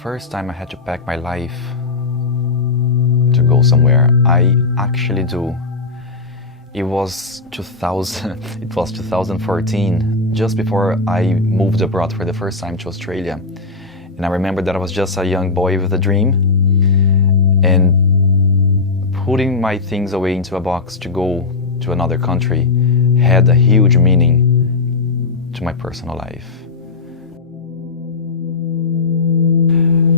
first time I had to pack my life to go somewhere, I actually do. It was 2014, just before I moved abroad for the first time to Australia. And I remember that I was just a young boy with a dream, and putting my things away into a box to go to another country had a huge meaning to my personal life.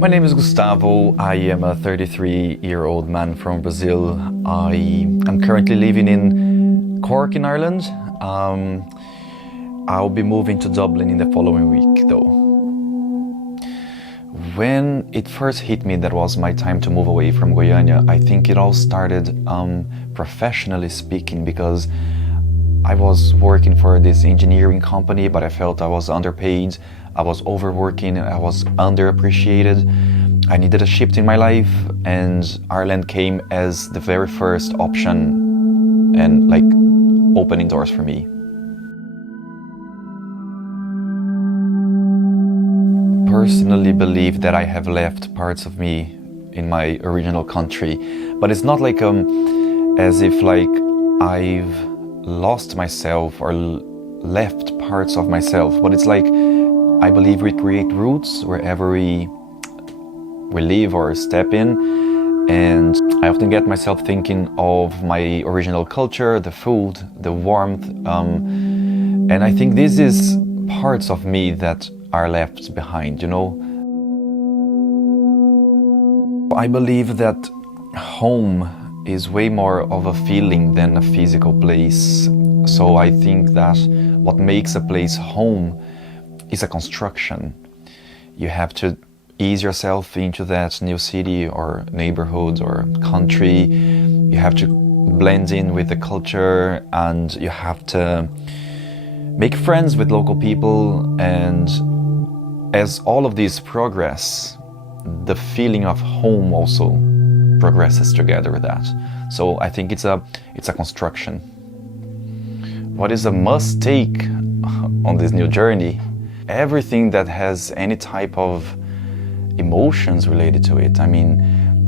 My name is Gustavo. I am a 33-year-old man from Brazil. I am currently living in Cork in Ireland. I'll be moving to Dublin in the following week though. When it first hit me that was my time to move away from Goiânia, I think it all started professionally speaking, because I was working for this engineering company, but I felt I was underpaid, I was overworking, I was underappreciated. I needed a shift in my life, and Ireland came as the very first option and like opening doors for me. Personally believe that I have left parts of me in my original country, but it's not like as if like I've lost myself or left parts of myself, but it's like I believe we create roots wherever we live or step in, and I often get myself thinking of my original culture, the food, the warmth, and I think this is parts of me that are left behind, you know. I believe that home is way more of a feeling than a physical place. So I think that what makes a place home is a construction. You have to ease yourself into that new city or neighborhood or country. You have to blend in with the culture, and you have to make friends with local people. And as all of these progress, the feeling of home also progresses together with that. So I think it's a construction. What is a must take on this new journey? Everything that has any type of emotions related to it. I mean,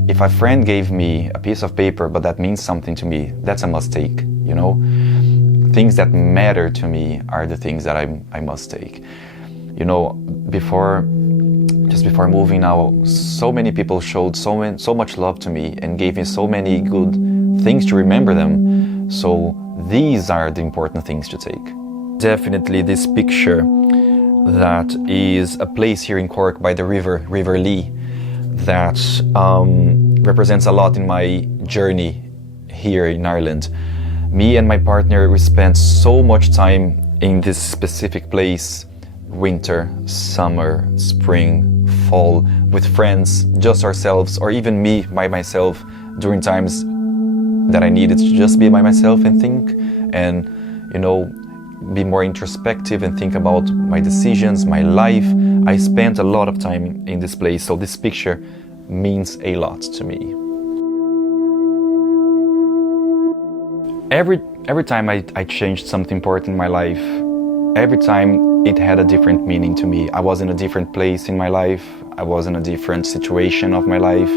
if a friend gave me a piece of paper, but that means something to me, that's a must take, you know? Things that matter to me are the things that I must take. You know, just before moving now, so many people showed so much love to me and gave me so many good things to remember them. So these are the important things to take. Definitely this picture that is a place here in Cork by the River Lee, that represents a lot in my journey here in Ireland. Me and my partner, we spent so much time in this specific place, winter, summer, spring, fall, with friends, just ourselves, or even me by myself during times that I needed to just be by myself and think, and you know, be more introspective and think about my decisions, my life. I spent a lot of time in this place, so this picture means a lot to me. Every time I changed something important in my life, every time it had a different meaning to me. I was in a different place in my life. I was in a different situation of my life.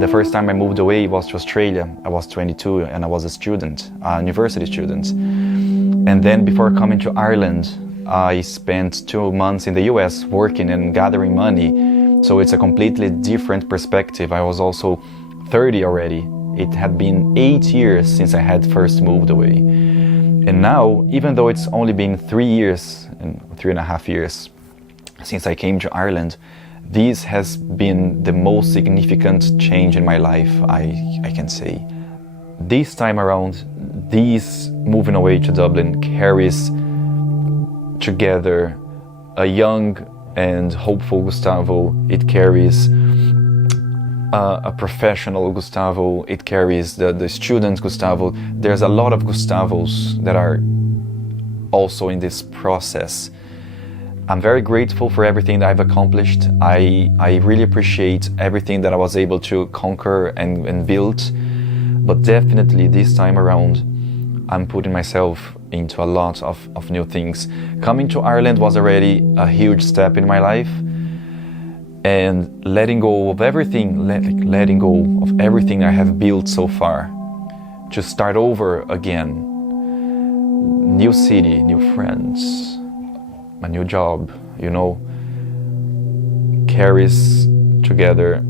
The first time I moved away was to Australia. I was 22 and I was a student, a university student. And then before coming to Ireland, I spent 2 months in the US working and gathering money. So it's a completely different perspective. I was also 30 already. It had been 8 years since I had first moved away. And now, even though it's only been 3 years and 3.5 years since I came to Ireland, this has been the most significant change in my life, I can say. This time around, this moving away to Dublin carries together a young and hopeful Gustavo. It carries a professional Gustavo. It carries the student Gustavo. There's a lot of Gustavos that are also in this process. I'm very grateful for everything that I've accomplished. I really appreciate everything that I was able to conquer and build. But definitely this time around, I'm putting myself into a lot of new things. Coming to Ireland was already a huge step in my life. and letting go of everything, letting go of everything I have built so far, to start over again. New city, new friends, a new job, carries together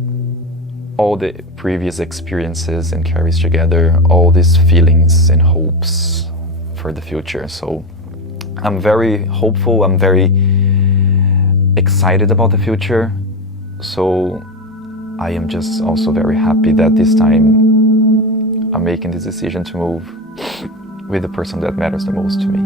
all the previous experiences and carries together all these feelings and hopes for the future. So I'm very hopeful, I'm very excited about the future. So I am just also very happy that this time I'm making this decision to move with the person that matters the most to me.